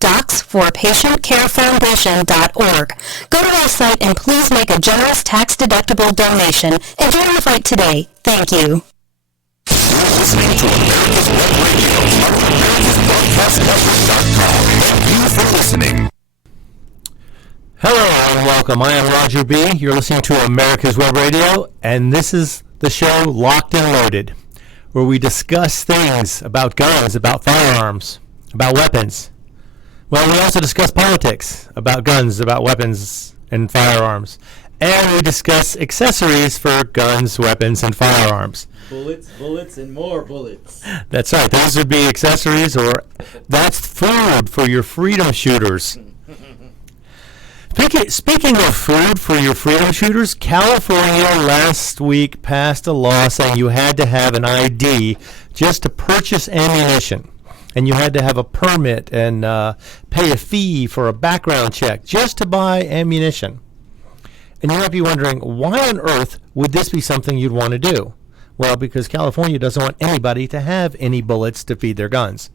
docsforpatientcarefoundation.org. Go to our site and please make a generous tax-deductible donation and join our fight today. Thank you. You're listening to America's Web Radio on AmericasBroadcastNetwork.com. Thank you for listening. Hello and welcome. I am Roger B. You're listening to America's Web Radio, and this is the show Locked and Loaded, where we discuss things about guns, about firearms, about weapons. Well, we also discuss politics about guns, about weapons and firearms. And we discuss accessories for guns, weapons, and firearms. Bullets, and more bullets. That's right. Those would be accessories, or that's food for your freedom shooters. Speaking of food for your freedom shooters, California last week passed a law saying you had to have an ID just to purchase ammunition. And you had to have a permit and pay a fee for a background check just to buy ammunition. And you might be wondering, why on earth would this be something you'd want to do? Well, because California doesn't want anybody to have any bullets to feed their guns.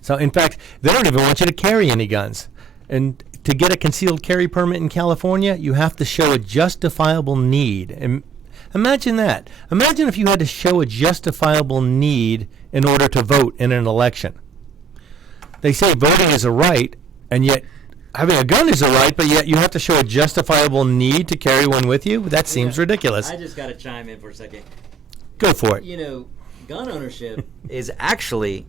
So, in fact, they don't even want you to carry any guns. And to get a concealed carry permit in California, you have to show a justifiable need. And imagine that. Imagine if you had to show a justifiable need in order to vote in an election. They say voting is a right, and yet having a gun is a right, but yet you have to show a justifiable need to carry one with you? That seems ridiculous. I just got to chime in for a second. Go for it. You know, gun ownership is actually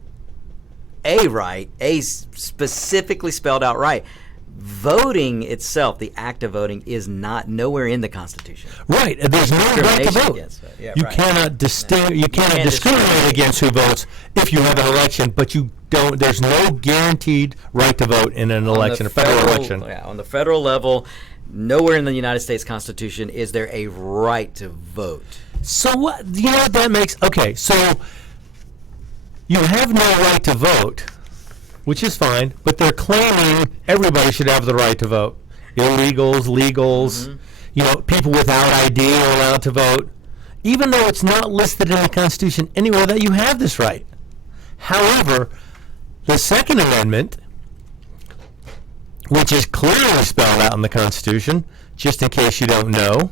a right, a specifically spelled out right. Voting itself, the act of voting, is not nowhere in the Constitution. Right. There's no right to vote. Yeah, you right. cannot discriminate against who votes if you have an election, but you don't. There's no guaranteed right to vote in an election, a federal election. Yeah, on the federal level, nowhere in the United States Constitution is there a right to vote. So what? You know what that makes? Okay, so you have no right to vote, which is fine, but they're claiming everybody should have the right to vote. Illegals, legals, people without ID are allowed to vote, even though it's not listed in the Constitution anywhere that you have this right. However, the Second Amendment, which is clearly spelled out in the Constitution, just in case you don't know,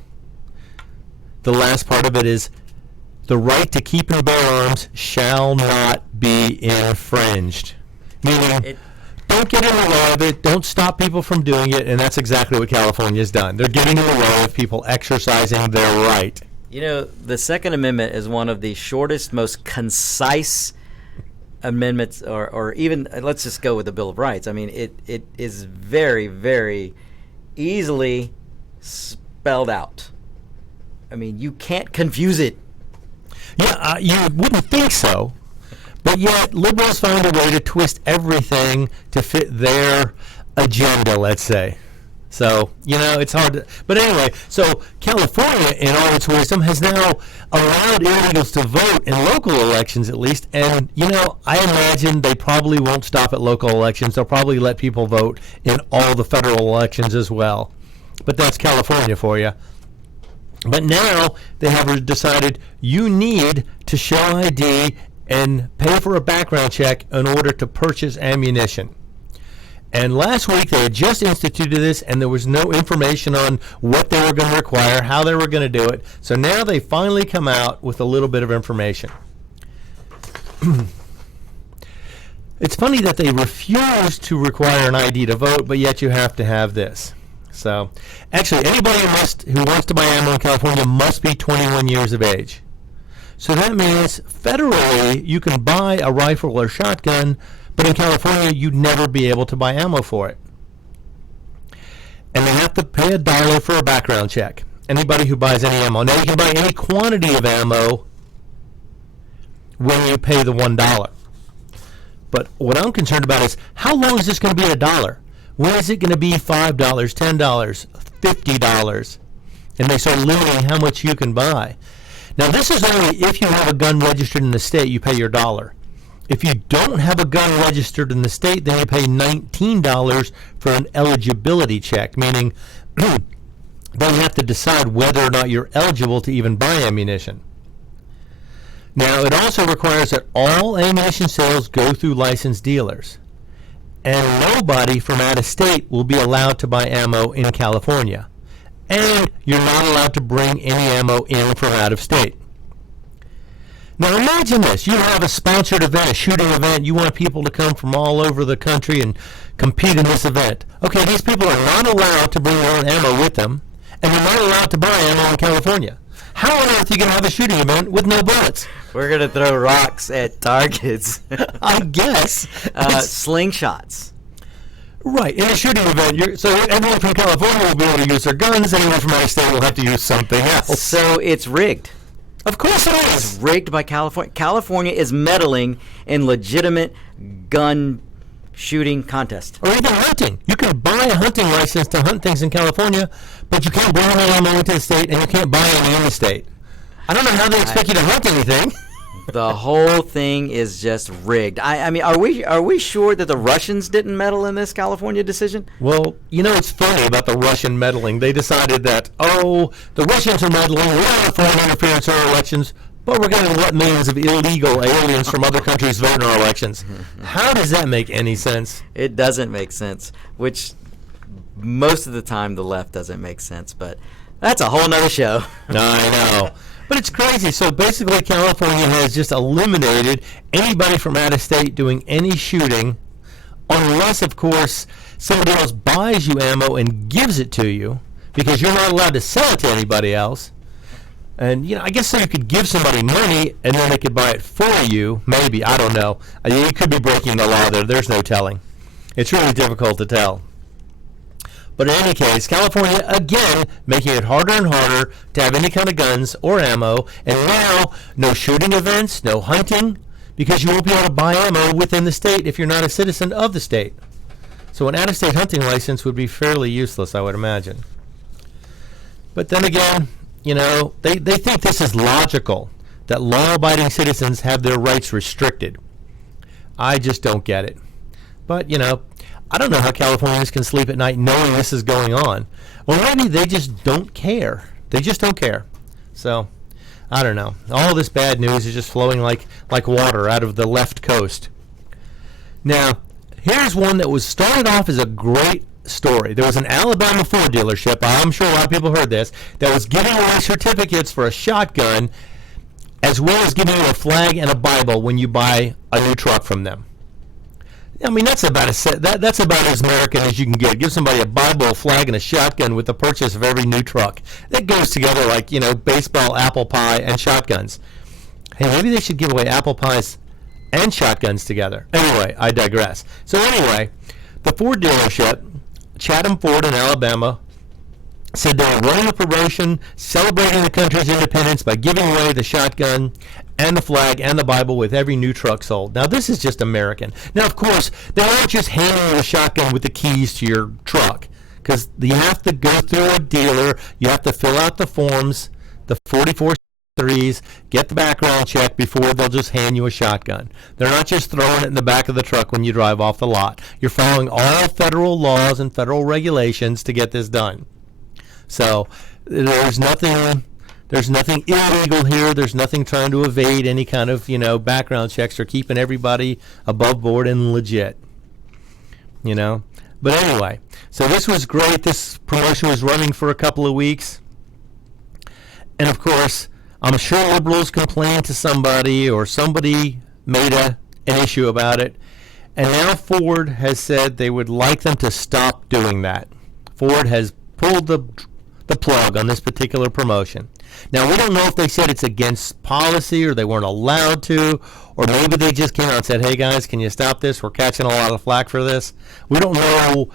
the last part of it is, the right to keep and bear arms shall not be infringed. Meaning, don't get in the way of it, don't stop people from doing it, and that's exactly what California's done. They're getting in the way of people exercising their right. You know, the Second Amendment is one of the shortest, most concise amendments, or even, let's just go with the Bill of Rights. I mean, it is very, very easily spelled out. I mean, you can't confuse it. Yeah, you wouldn't think so. But yet, liberals find a way to twist everything to fit their agenda, let's say. So, it's hard to... But anyway, so California, in all its wisdom, has now allowed illegals to vote in local elections, at least. And, I imagine they probably won't stop at local elections. They'll probably let people vote in all the federal elections as well. But that's California for you. But now they have decided you need to show ID and pay for a background check in order to purchase ammunition. And last week they had just instituted this, and there was no information on what they were going to require, how they were going to do it. So now they finally come out with a little bit of information. It's funny that they refuse to require an ID to vote, but yet you have to have this. So, actually, anybody who wants to buy ammo in California must be 21 years of age. So that means federally you can buy a rifle or shotgun, but in California you'd never be able to buy ammo for it. And they have to pay $1 for a background check. Anybody who buys any ammo. Now you can buy any quantity of ammo when you pay the $1. But what I'm concerned about is, how long is this going to be $1? When is it going to be $5, $10, $50? And they start limiting how much you can buy. Now, this is only if you have a gun registered in the state, you pay your $1. If you don't have a gun registered in the state, then you pay $19 for an eligibility check, meaning they have to decide whether or not you're eligible to even buy ammunition. Now, it also requires that all ammunition sales go through licensed dealers. And nobody from out of state will be allowed to buy ammo in California. And you're not allowed to bring any ammo in from out of state. Now imagine this. You have a sponsored event, a shooting event. You want people to come from all over the country and compete in this event. Okay, these people are not allowed to bring their own ammo with them, and they're not allowed to buy ammo in California. How on earth are you going to have a shooting event with no bullets? We're going to throw rocks at targets. I guess. Slingshots. Right. In a shooting event, so everyone from California will be able to use their guns. Anyone from out of state will have to use something else. So it's rigged. Of course it It's is. rigged by California. California is meddling in legitimate gun shooting contest. Or even hunting. You can buy a hunting license to hunt things in California, but you can't bring any ammo into the state, and you can't buy any in the state. I don't know how they expect you to hunt anything. The whole thing is just rigged. I mean, are we sure that the Russians didn't meddle in this California decision? Well, you know, it's funny about the Russian meddling. They decided that, the Russians are meddling. We're not foreign interference in our elections, but we're going to let millions of illegal aliens from other countries vote in our elections. How does that make any sense? It doesn't make sense, which most of the time the left doesn't make sense, but that's a whole nother show. I know. But it's crazy. So basically, California has just eliminated anybody from out of state doing any shooting, unless, of course, somebody else buys you ammo and gives it to you, because you're not allowed to sell it to anybody else. And, I guess so you could give somebody money, and then they could buy it for you. Maybe. I don't know. You could be breaking the law there. There's no telling. It's really difficult to tell. But in any case, California, again, making it harder and harder to have any kind of guns or ammo. And now, no shooting events, no hunting, because you won't be able to buy ammo within the state if you're not a citizen of the state. So an out-of-state hunting license would be fairly useless, I would imagine. But then again, they think this is logical, that law-abiding citizens have their rights restricted. I just don't get it. But, I don't know how Californians can sleep at night knowing this is going on. Well, maybe they just don't care. They just don't care. So, I don't know. All this bad news is just flowing like water out of the left coast. Now, here's one that was started off as a great story. There was an Alabama Ford dealership, I'm sure a lot of people heard this, that was giving away certificates for a shotgun, as well as giving you a flag and a Bible when you buy a new truck from them. I mean, that's about as American as you can get. Give somebody a Bible, a flag, and a shotgun with the purchase of every new truck. That goes together like, baseball, apple pie, and shotguns. Hey, maybe they should give away apple pies and shotguns together. Anyway, I digress. So anyway, the Ford dealership, Chatham Ford in Alabama, said they were running a promotion celebrating the country's independence by giving away the shotgun and the flag and the Bible with every new truck sold. Now, this is just American. Now, of course, they aren't just handing you a shotgun with the keys to your truck, because you have to go through a dealer, you have to fill out the forms, the 44-3s, get the background check before they'll just hand you a shotgun. They're not just throwing it in the back of the truck when you drive off the lot. You're following all federal laws and federal regulations to get this done. So there's nothing illegal here. There's nothing trying to evade any kind of, background checks or keeping everybody above board and legit. But anyway, so this was great. This promotion was running for a couple of weeks. And of course, I'm sure liberals complained to somebody or somebody made an issue about it. And now Ford has said they would like them to stop doing that. Ford has pulled the plug on this particular promotion. Now, we don't know if they said it's against policy or they weren't allowed to, or maybe they just came out and said, hey guys, can you stop this? We're catching a lot of flack for this. We don't know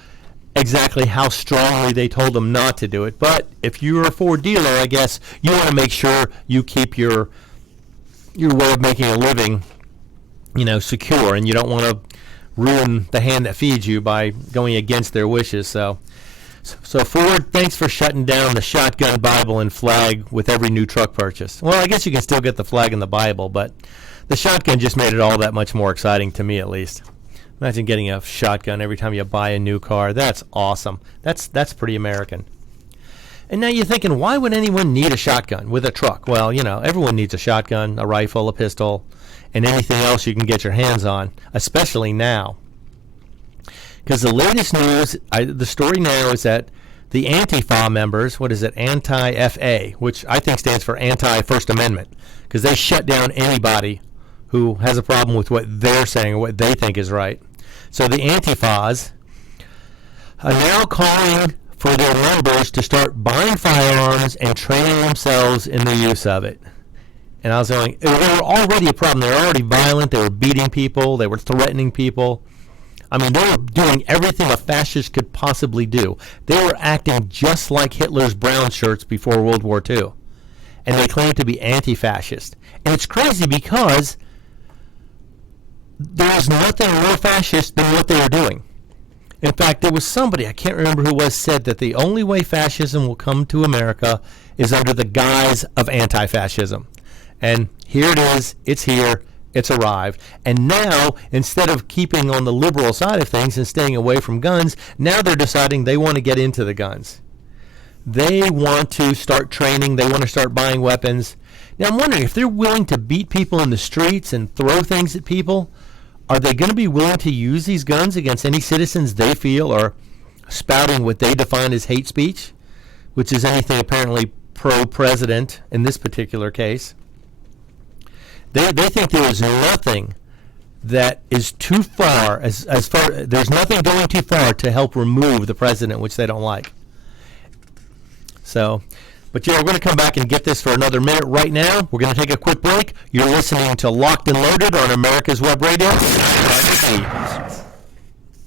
exactly how strongly they told them not to do it, but if you're a Ford dealer, I guess you want to make sure you keep your way of making a living, secure, and you don't want to ruin the hand that feeds you by going against their wishes. So Ford, thanks for shutting down the shotgun, Bible, and flag with every new truck purchase. Well, I guess you can still get the flag and the Bible, but the shotgun just made it all that much more exciting to me, at least. Imagine getting a shotgun every time you buy a new car. That's awesome. That's pretty American. And now you're thinking, why would anyone need a shotgun with a truck? Well, everyone needs a shotgun, a rifle, a pistol, and anything else you can get your hands on, especially now. Because the latest news, the story now is that the Antifa members, what is it, Anti-FA, which I think stands for Anti-First Amendment, because they shut down anybody who has a problem with what they're saying or what they think is right. So the Antifas are now calling for their members to start buying firearms and training themselves in the use of it. And I was going, they were already a problem. They were already violent. They were beating people. They were threatening people. I mean, they were doing everything a fascist could possibly do. They were acting just like Hitler's brown shirts before World War II. And they claimed to be anti-fascist. And it's crazy because there's nothing more fascist than what they were doing. In fact, there was somebody, I can't remember who was, said that the only way fascism will come to America is under the guise of anti-fascism. And here it is, it's here, it's arrived. And now, instead of keeping on the liberal side of things and staying away from guns, now they're deciding they want to get into the guns. They want to start training, they want to start buying weapons. Now I'm wondering if they're willing to beat people in the streets and throw things at people, are they going to be willing to use these guns against any citizens they feel are spouting what they define as hate speech, which is anything apparently pro-president in this particular case? They think there is nothing that is too far, there's nothing going too far to help remove the president, which they don't like. So, but yeah, we're going to come back and get this for another minute. Right now, we're going to take a quick break. You're listening to Locked and Loaded on America's Web Radio.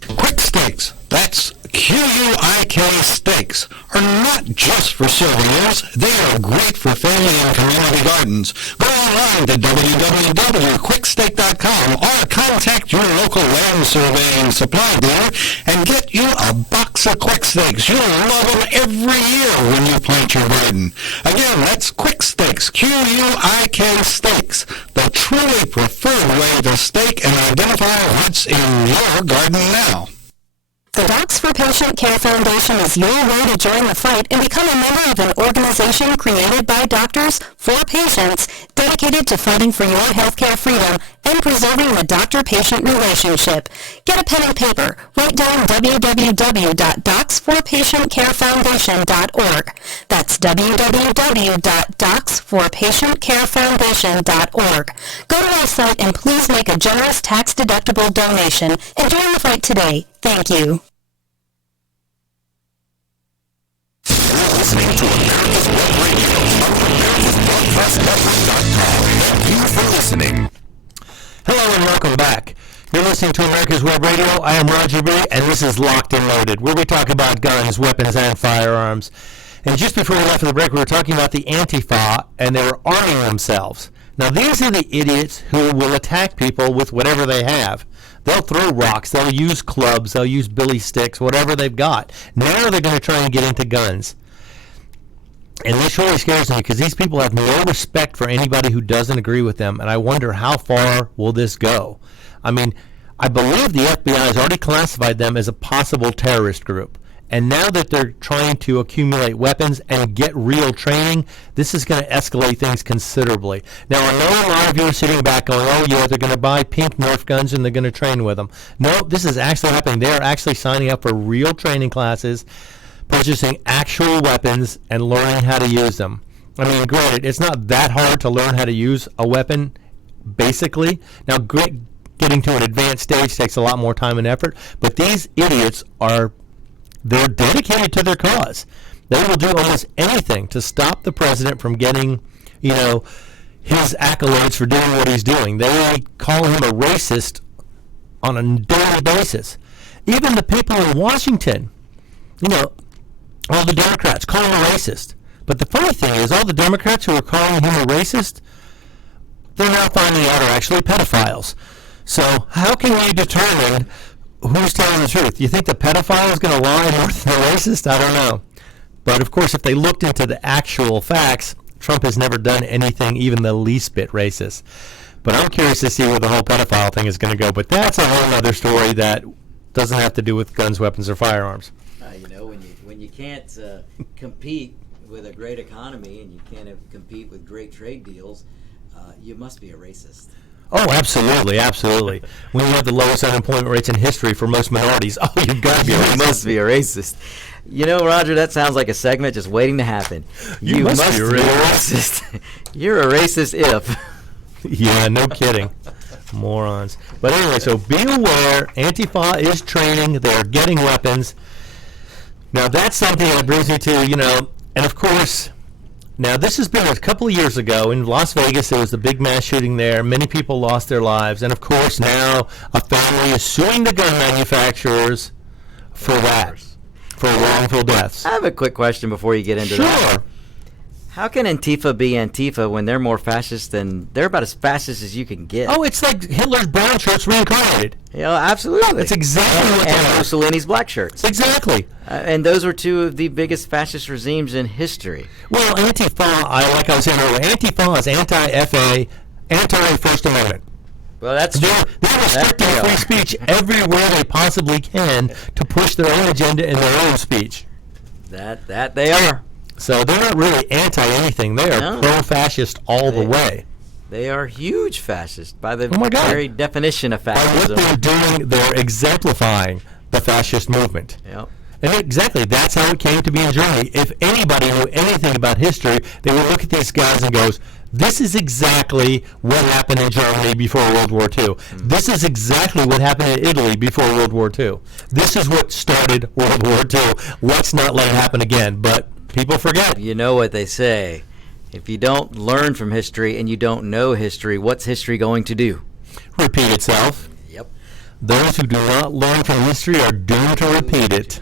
Quick Steaks, that's Q-U-I-K steaks, are not just for serving meals. They are great for family and community gardens. Go online to www.quicksteak.com or contact your local land surveying supply dealer and get you a box of Quick Steaks. You'll love them every year when you plant your garden. Again, that's Quick Steaks, Q-U-I-K steaks, the truly preferred way to stake and identify what's in your garden now. The Docs for Patient Care Foundation is your way to join the fight and become a member of an organization created by doctors for patients dedicated to fighting for your healthcare freedom and preserving the doctor-patient relationship. Get a pen and paper. Write down www.docsforpatientcarefoundation.org. That's www.docsforpatientcarefoundation.org. Go to our site and please make a generous tax-deductible donation and join the fight today. Thank you. Listening to America's Web Radio, AmericasBroadcastNetwork.com. Thank you for listening. Hello and welcome back. You're listening to America's Web Radio. I am Roger B., and this is Locked and Loaded, where we talk about guns, weapons, and firearms. And just before we left for the break, we were talking about the Antifa, and they were arming themselves. Now, these are the idiots who will attack people with whatever they have. They'll throw rocks, they'll use clubs, they'll use billy sticks, whatever they've got. Now they're going to try and get into guns. And this really scares me because these people have no respect for anybody who doesn't agree with them, and I wonder how far will this go. I mean, I believe the FBI has already classified them as a possible terrorist group. And now that they're trying to accumulate weapons and get real training, this is going to escalate things considerably. Now, I know a lot of you are sitting back going, oh, yeah, they're going to buy pink Nerf guns and they're going to train with them. No, this is actually happening. They're actually signing up for real training classes, purchasing actual weapons, and learning how to use them. I mean, granted, it's not that hard to learn how to use a weapon, basically. Now, getting to an advanced stage takes a lot more time and effort, but these idiots they're dedicated to their cause. They will do almost anything to stop the president from getting, his accolades for doing what he's doing. They call him a racist on a daily basis. Even the people in Washington, all the Democrats call him a racist. But the funny thing is, all the Democrats who are calling him a racist, they're now finding out are actually pedophiles. So how can we determine who's telling the truth? You think the pedophile is going to lie more than the racist? I don't know. But, of course, if they looked into the actual facts, Trump has never done anything even the least bit racist. But I'm curious to see where the whole pedophile thing is going to go. But that's a whole other story that doesn't have to do with guns, weapons, or firearms. When you can't compete with a great economy and you can't compete with great trade deals, you must be a racist. Oh, absolutely, absolutely. When you have the lowest unemployment rates in history for most minorities, oh, you've got to be a You racist. must be a racist. You know, Roger, that sounds like a segment just waiting to happen. You must be a racist. You're a racist if. Yeah, no kidding. Morons. But anyway, so be aware, Antifa is training, they're getting weapons. Now that's something that brings me to, and of course, now this has been a couple of years ago in Las Vegas. There was the big mass shooting there. Many people lost their lives. And of course now a family is suing the gun manufacturers for that, for wrongful deaths. I have a quick question before you get into that. Sure. How can Antifa be Antifa when they're more fascist than they're about as fascist as you can get? Oh, it's like Hitler's brown shirts reincarnated. Yeah, absolutely. That's exactly what they and are. Mussolini's black shirts. Exactly. And those were two of the biggest fascist regimes in history. Well, Antifa, like I was saying earlier, Antifa is anti-FA, anti-First Amendment. Well, that's They're restricting they free are. speech everywhere they possibly can to push their own agenda in their own speech. That they are. So they're not really anti-anything. They are No. pro-fascist all the way. They are huge fascists by the Oh my God. very definition of By what fascism. they're doing, they're exemplifying the fascist movement. Yep. And exactly, that's how it came to be in Germany. If anybody knew anything about history, they would look at these guys and goes, this is exactly what happened in Germany before World War II. This is exactly what happened in Italy before World War II. This is what started World War II. Let's not let it happen again. But people forget. You know what they say. If you don't learn from history and you don't know history, what's history going to do? Repeat itself. Yep. Those who do not learn from history are doomed to repeat it.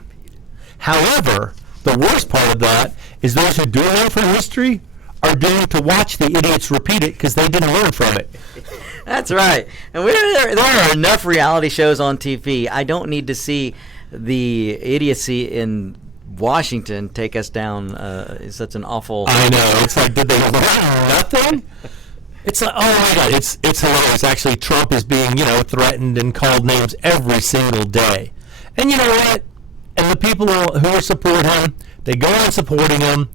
However, the worst part of that is those who do learn from history are doomed to watch the idiots repeat it because they didn't learn from it. That's right. And there are enough reality shows on TV. I don't need to see the idiocy in Washington take us down. Such an awful. I know. It's like, did they learn nothing? It's like, oh my God, it's hilarious. Actually, Trump is being, threatened and called names every single day. And you know what? And the people who support him, they go on supporting him.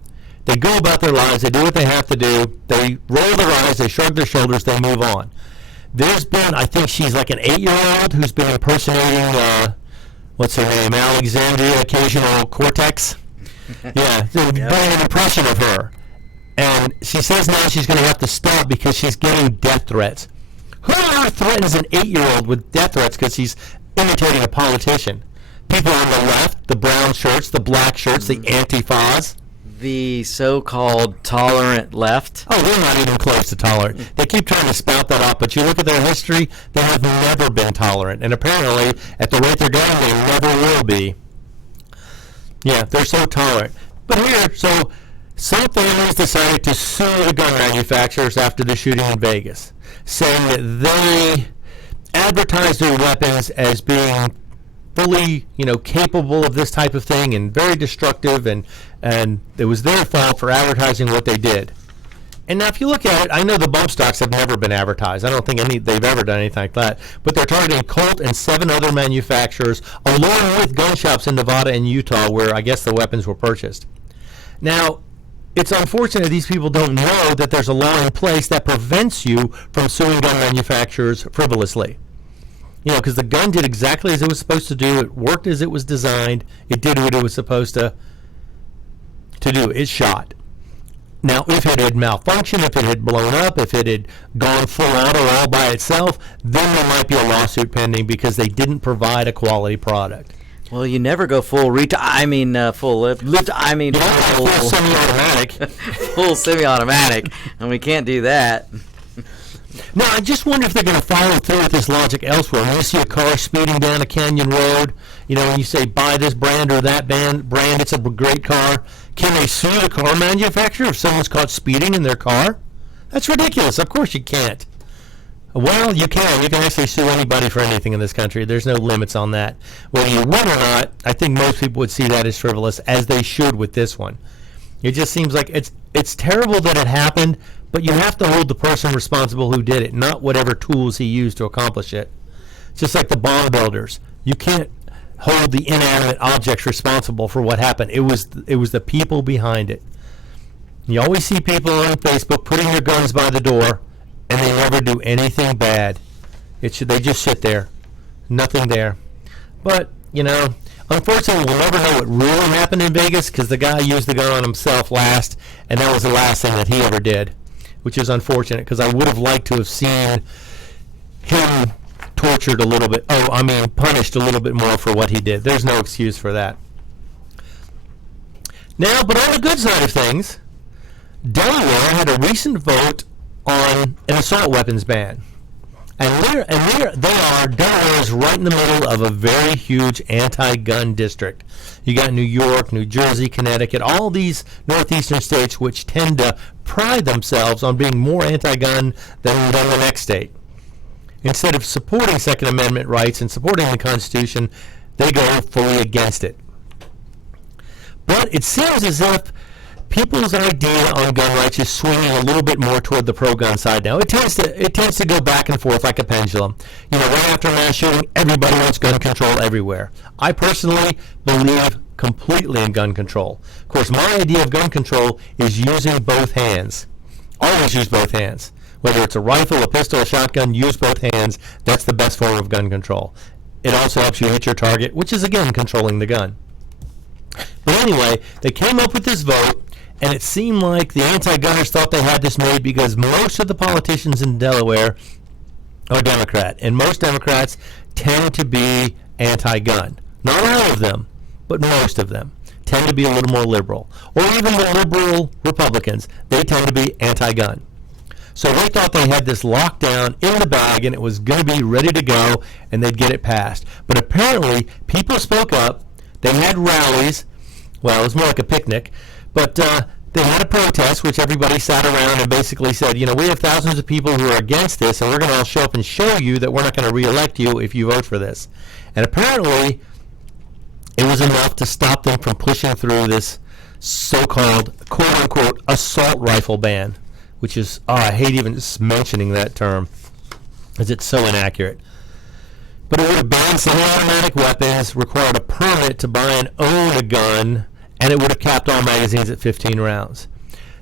They go about their lives. They do what they have to do. They roll their eyes. They shrug their shoulders. They move on. There's been, I think she's like an 8-year-old who's been impersonating, what's her name, Alexandria Ocasio-Cortez. Yeah, doing an impression of her. And she says now she's going to have to stop because she's getting death threats. Who on earth threatens an 8-year-old with death threats because he's imitating a politician? People on the left, the brown shirts, the black shirts, the Antifas. The so-called tolerant left. Oh, they're not even close to tolerant. They keep trying to spout that off, but you look at their history, they have never been tolerant. And apparently, at the rate they're going, they never will be. Yeah, they're so tolerant. But here, so some families decided to sue the gun manufacturers after the shooting in Vegas, saying that they advertised their weapons as being fully, capable of this type of thing and very destructive, and it was their fault for advertising what they did. And now if you look at it, I know the bump stocks have never been advertised. I don't think they've ever done anything like that. But they're targeting Colt and 7 other manufacturers, along with gun shops in Nevada and Utah, where I guess the weapons were purchased. Now, it's unfortunate these people don't know that there's a law in place that prevents you from suing gun manufacturers frivolously. Because the gun did exactly as it was supposed to do. It worked as it was designed. It did what it was supposed to do. It shot. Now, if it had malfunctioned, if it had blown up, if it had gone full auto all by itself, then there might be a lawsuit pending because they didn't provide a quality product. Well, you never go full full lift. Full semi-automatic. Full semi-automatic, and we can't do that. Now, I just wonder if they're going to follow through with this logic elsewhere. When you see a car speeding down a canyon road, when you say buy this brand or that brand, it's a great car. Can they sue the car manufacturer if someone's caught speeding in their car? That's ridiculous. Of course you can't. Well, you can. You can actually sue anybody for anything in this country. There's no limits on that. Whether you win or not, I think most people would see that as frivolous, as they should with this one. It just seems like it's terrible that it happened, but you have to hold the person responsible who did it, not whatever tools he used to accomplish it. Just like the bomb builders. You can't hold the inanimate objects responsible for what happened. It was the people behind it. You always see people on Facebook putting their guns by the door and they never do anything bad. They just sit there, nothing there. But unfortunately, we'll never know what really happened in Vegas because the guy used the gun on himself last, and that was the last thing that he ever did, which is unfortunate because I would have liked to have seen him tortured a little bit. Punished a little bit more for what he did. There's no excuse for that. Now, but on the good side of things, Delaware had a recent vote on an assault weapons ban. Delaware is right in the middle of a very huge anti-gun district. You got New York, New Jersey, Connecticut, all these northeastern states which tend to pride themselves on being more anti-gun than the next state. Instead of supporting Second Amendment rights and supporting the Constitution, they go fully against it. But it seems as if people's idea on gun rights is swinging a little bit more toward the pro-gun side now. It tends to go back and forth like a pendulum. Right after a mass shooting, everybody wants gun control everywhere. I personally believe completely in gun control. Of course, my idea of gun control is using both hands. Always use both hands. Whether it's a rifle, a pistol, a shotgun, use both hands. That's the best form of gun control. It also helps you hit your target, which is, again, controlling the gun. But anyway, they came up with this vote, and it seemed like the anti-gunners thought they had this made because most of the politicians in Delaware are Democrat, and most Democrats tend to be anti-gun. Not all of them, but most of them tend to be a little more liberal. Or even the liberal Republicans, they tend to be anti-gun. So they thought they had this locked down in the bag and it was going to be ready to go and they'd get it passed. But apparently people spoke up. They had rallies. Well, it was more like a picnic. But they had a protest, which everybody sat around and basically said, we have thousands of people who are against this, and we're going to all show up and show you that we're not going to reelect you if you vote for this. And apparently it was enough to stop them from pushing through this so-called, quote-unquote, assault rifle ban, which is, I hate even mentioning that term, because it's so inaccurate. But it would have banned semi-automatic weapons, required a permit to buy and own a gun, and it would have capped all magazines at 15 rounds.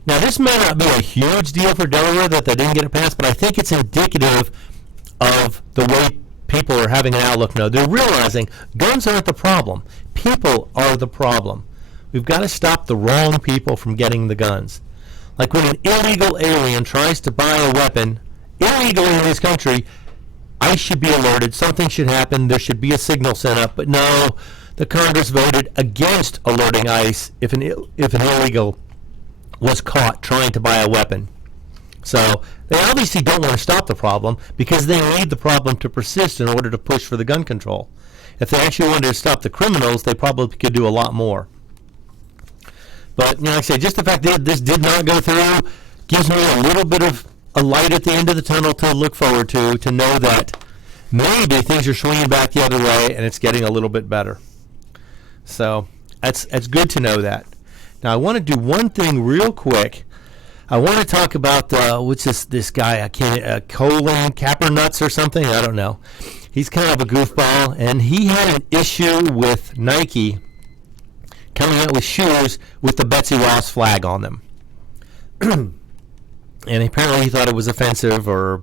Now, this may not be a huge deal for Delaware that they didn't get it passed, but I think it's indicative of the way people are having an outlook now. They're realizing guns aren't the problem. People are the problem. We've got to stop the wrong people from getting the guns. Like when an illegal alien tries to buy a weapon illegally in this country, ICE should be alerted. Something should happen. There should be a signal sent up. But no, the Congress voted against alerting ICE if an illegal was caught trying to buy a weapon. So they obviously don't want to stop the problem because they need the problem to persist in order to push for the gun control. If they actually wanted to stop the criminals, they probably could do a lot more. But, like I say, just the fact that this did not go through gives me a little bit of a light at the end of the tunnel to look forward to know that maybe things are swinging back the other way and it's getting a little bit better. So that's good to know that. Now, I want to do one thing real quick. I want to talk about, what's this guy, Colin Kaepernick or something? I don't know. He's kind of a goofball, and he had an issue with Nike coming out with shoes with the Betsy Ross flag on them. And apparently he thought it was offensive or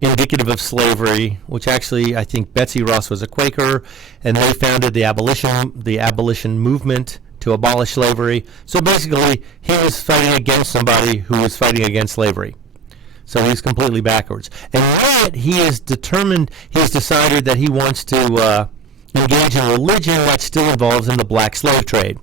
indicative of slavery, which actually I think Betsy Ross was a Quaker, and they founded the abolition movement to abolish slavery. So basically, he was fighting against somebody who was fighting against slavery. So he's completely backwards. And yet he has decided that he wants to engage in religion that still involves in the black slave trade.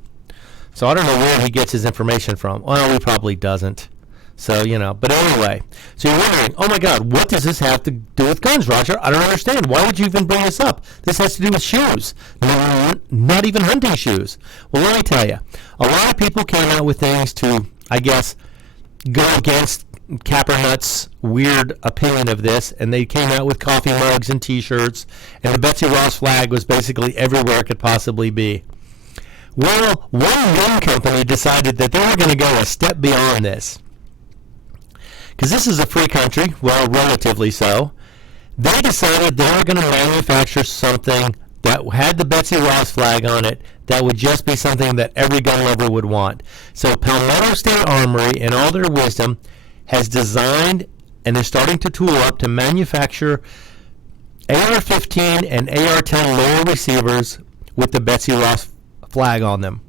So I don't know where he gets his information from. Well, he probably doesn't. So, but anyway. So you're wondering, oh my God, what does this have to do with guns, Roger? I don't understand. Why would you even bring this up? This has to do with shoes. Not even hunting shoes. Well, let me tell you. A lot of people came out with things to, I guess, go against Kaepernick's weird opinion of this, and they came out with coffee mugs and T-shirts, and the Betsy Ross flag was basically everywhere it could possibly be. Well, one gun company decided that they were going to go a step beyond this. Because this is a free country, well, relatively so. They decided they were going to manufacture something that had the Betsy Ross flag on it that would just be something that every gun lover would want. So Palmetto State Armory, in all their wisdom, has designed and they're starting to tool up to manufacture AR-15 and AR-10 lower receivers with the Betsy Ross flag on them.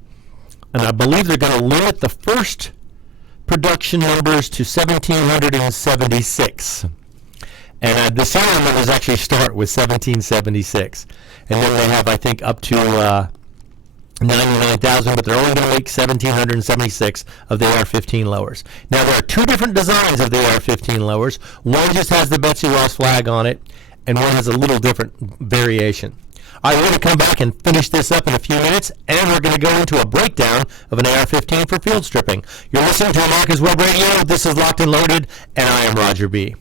And I believe they're going to limit the first production numbers to 1,776. And the serial numbers actually start with 1776. And then they have, I think, up to 99,000, but they're only going to make 1,776 of the AR-15 lowers. Now, there are two different designs of the AR-15 lowers. One just has the Betsy Ross flag on it, and one has a little different variation. All right, we're going to come back and finish this up in a few minutes, and we're going to go into a breakdown of an AR-15 for field stripping. You're listening to America's Web Radio. This is Locked and Loaded, and I am Roger B.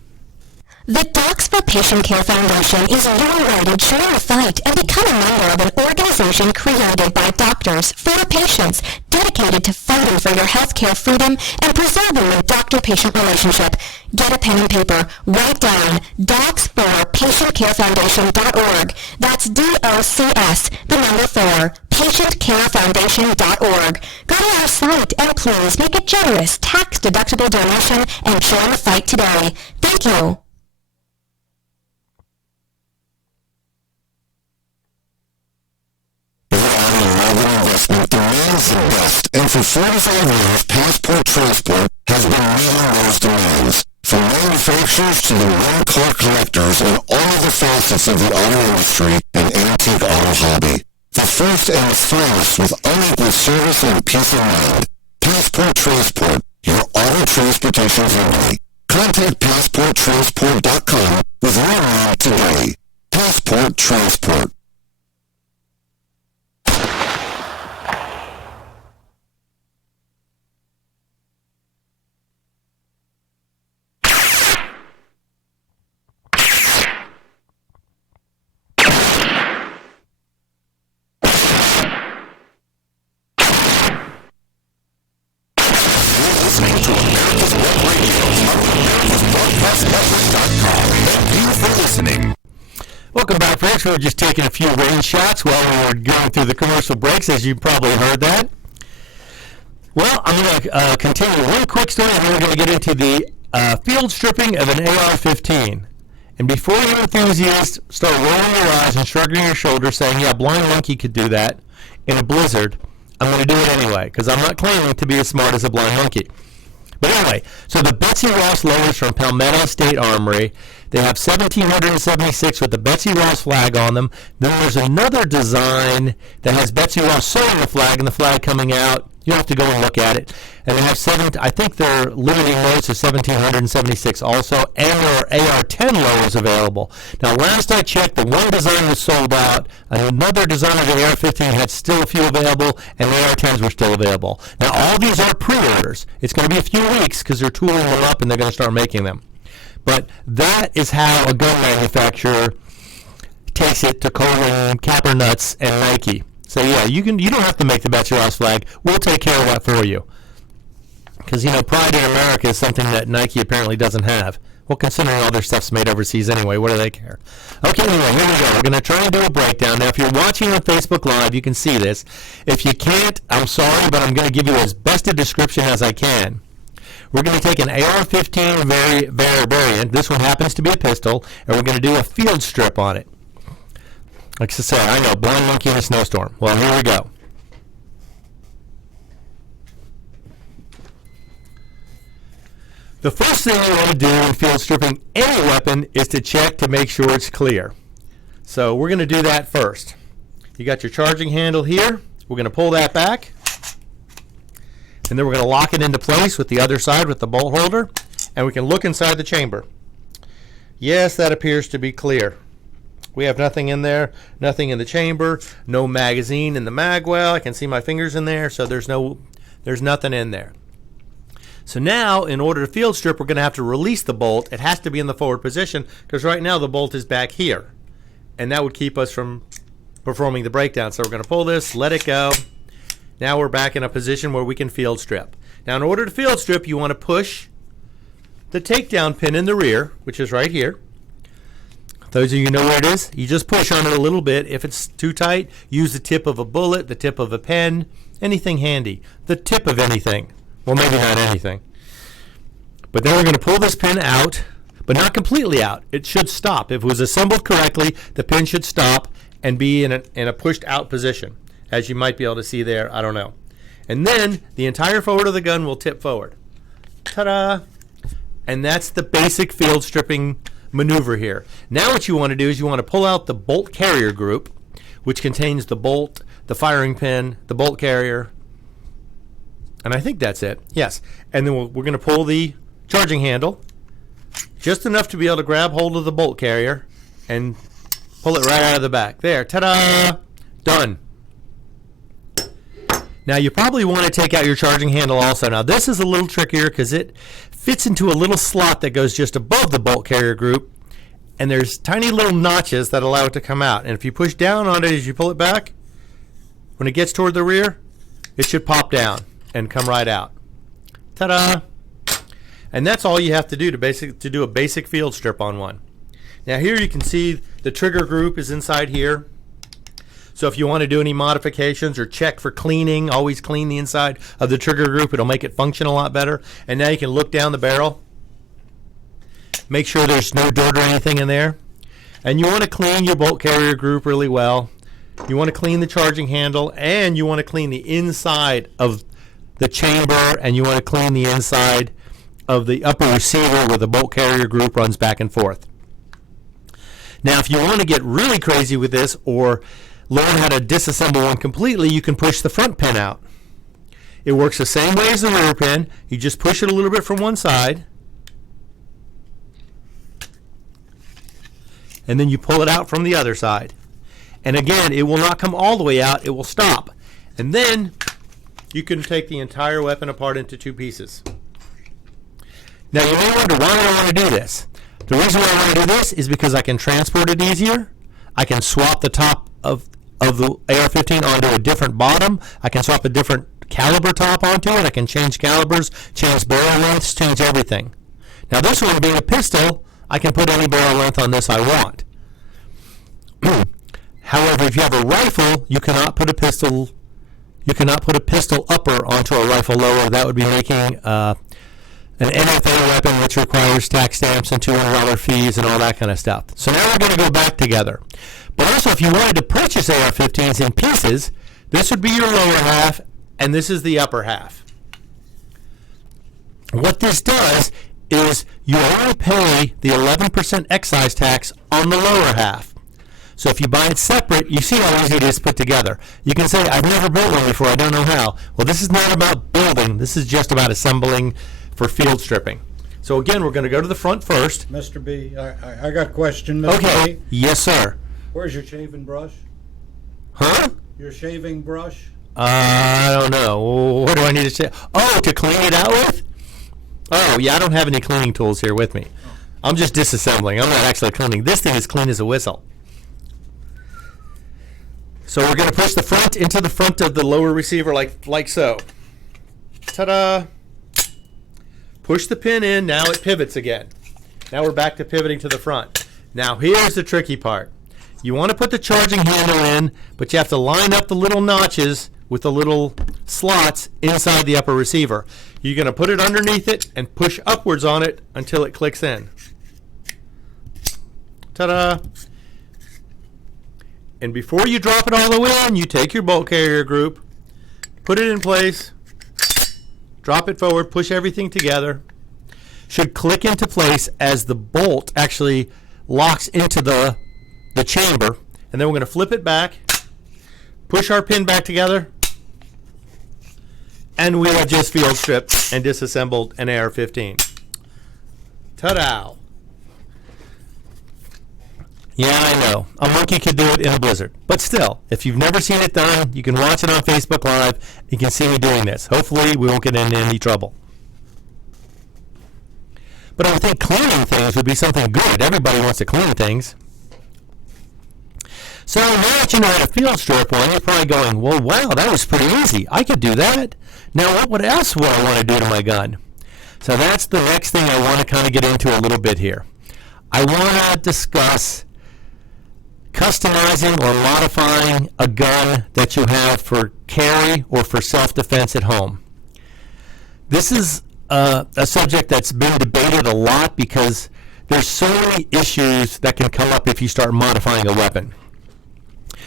The Docs for Patient Care Foundation is your way to join the fight and become a member of an organization created by doctors for patients, dedicated to fighting for your healthcare freedom and preserving the doctor-patient relationship. Get a pen and paper. Write down docs4patientcarefoundation.org. That's DOCS, the number 4, patientcarefoundation.org. Go to our site and please make a generous, tax-deductible donation and join the fight today. Thank you. Investment demands the best, and for 45 years, Passport Transport has been meeting those demands. From manufacturers to the one-car collectors and all of the facets of the auto industry and antique auto hobby. The first and the finest with unequaled service and peace of mind. Passport Transport, your auto transportation company. Contact PassportTransport.com with your need today. Passport Transport. Welcome back, friends. We were just taking a few rain shots while we were going through the commercial breaks, as you probably heard that. Well, I'm going to continue one quick story, and then we're going to get into the field stripping of an AR-15. And before you enthusiasts start rolling your eyes and shrugging your shoulders saying, yeah, Blind Monkey could do that in a blizzard, I'm going to do it anyway, because I'm not claiming to be as smart as a Blind Monkey. But anyway, so the Betsy Ross lowers from Palmetto State Armory, they have 1,776 with the Betsy Ross flag on them. Then there's another design that has Betsy Ross sewing the flag and the flag coming out. You have to go and look at it. And they have I think their limiting notes are 1,776 also, and there are AR-10 lowers available. Now, last I checked, the one design was sold out. Another design of the AR-15 had still a few available, and the AR-10s were still available. Now, all these are pre-orders. It's going to be a few weeks because they're tooling them up and they're going to start making them. But that is how a gun manufacturer takes it to Colin Kaepernuts and Nike. So yeah, you don't have to make the Betsy Ross flag. We'll take care of that for you. Because, pride in America is something that Nike apparently doesn't have. Well, considering all their stuff's made overseas anyway, what do they care? Okay, anyway, here we go. We're going to try and do a breakdown. Now, if you're watching on Facebook Live, you can see this. If you can't, I'm sorry, but I'm going to give you as best a description as I can. We're going to take an AR-15 variant. This one happens to be a pistol, and we're going to do a field strip on it. Like I said, I know, Blind Monkey in a snowstorm. Well, here we go. The first thing you want to do in field stripping any weapon is to check to make sure it's clear. So we're going to do that first. You got your charging handle here. We're going to pull that back. And then we're going to lock it into place with the other side with the bolt holder. And we can look inside the chamber. Yes, that appears to be clear. We have nothing in there, nothing in the chamber, no magazine in the mag well. I can see my fingers in there, so there's nothing in there. So now, in order to field strip, we're going to have to release the bolt. It has to be in the forward position because right now the bolt is back here. And that would keep us from performing the breakdown. So we're going to pull this, let it go. Now we're back in a position where we can field strip. Now in order to field strip, you want to push the takedown pin in the rear, which is right here. Those of you who know where it is, you just push on it a little bit. If it's too tight, use the tip of a bullet, the tip of a pen, anything handy. The tip of anything. Well, maybe not anything. But then we're going to pull this pin out but not completely out. It should stop. If it was assembled correctly, the pin should stop and be in a pushed out position, as you might be able to see there. I don't know. And then the entire forward of the gun will tip forward. Ta-da! And that's the basic field stripping maneuver here. Now what you want to do is you want to pull out the bolt carrier group, which contains the bolt, the firing pin, the bolt carrier, and I think that's it. Yes. And then we're going to pull the charging handle, just enough to be able to grab hold of the bolt carrier and pull it right out of the back. There. Ta-da! Done. Now you probably want to take out your charging handle also. Now this is a little trickier because it fits into a little slot that goes just above the bolt carrier group, and there's tiny little notches that allow it to come out. And if you push down on it as you pull it back, when it gets toward the rear, it should pop down and come right out. Ta-da! And that's all you have to do to do a basic field strip on one. Now here you can see the trigger group is inside here. So if you want to do any modifications or check for cleaning, always clean the inside of the trigger group. It'll make it function a lot better. And now you can look down the barrel. Make sure there's no dirt or anything in there. And you want to clean your bolt carrier group really well. You want to clean the charging handle, and you want to clean the inside of the chamber, and you want to clean the inside of the upper receiver where the bolt carrier group runs back and forth. Now if you want to get really crazy with this or learn how to disassemble one completely, you can push the front pin out. It works the same way as the rear pin. You just push it a little bit from one side, and then you pull it out from the other side. And again, it will not come all the way out. It will stop. And then you can take the entire weapon apart into two pieces. Now you may wonder, why do I want to do this? The reason why I want to do this is because I can transport it easier. I can swap the top of the AR-15 onto a different bottom. I can swap a different caliber top onto it. I can change calibers, change barrel lengths, change everything. Now this one being a pistol, I can put any barrel length on this I want. However, if you have a rifle, you cannot put a pistol upper onto a rifle lower. That would be making an NFA weapon, which requires tax stamps and $200 fees and all that kind of stuff. So now we're going to go back together. But also, if you wanted to purchase AR-15s in pieces, this would be your lower half, and this is the upper half. What this does is you only pay the 11% excise tax on the lower half. So if you buy it separate, you see how easy it is to put together. You can say, I've never built one before, I don't know how. Well, this is not about building. This is just about assembling for field stripping. So again, we're going to go to the front first. Mr. B, I got a question, Mr. Okay. B. Yes, sir. Where's your shaving brush? Huh? Your shaving brush? I don't know. What do I need to say? Oh, to clean it out with? Oh, yeah, I don't have any cleaning tools here with me. I'm just disassembling. I'm not actually cleaning. This thing is clean as a whistle. So we're going to push the front into the front of the lower receiver like so. Ta-da! Push the pin in. Now it pivots again. Now we're back to pivoting to the front. Now here's the tricky part. You want to put the charging handle in, but you have to line up the little notches with the little slots inside the upper receiver. You're going to put it underneath it and push upwards on it until it clicks in. Ta-da! And before you drop it all the way in, you take your bolt carrier group, put it in place, drop it forward, push everything together. Should click into place as the bolt actually locks into the chamber. And then we're going to flip it back, push our pin back together, and we have just field stripped and disassembled an AR-15. Ta-da! Yeah, I know. A monkey could do it in a blizzard. But still, if you've never seen it done, you can watch it on Facebook Live. You can see me doing this. Hopefully, we won't get into any trouble. But I would think cleaning things would be something good. Everybody wants to clean things. So now that you know how to field strip one, you're probably going, well, wow, that was pretty easy. I could do that. Now, what else would I want to do to my gun? So that's the next thing I want to kind of get into a little bit here. I want to discuss customizing or modifying a gun that you have for carry or for self-defense at home. This is a subject that's been debated a lot because there's so many issues that can come up if you start modifying a weapon.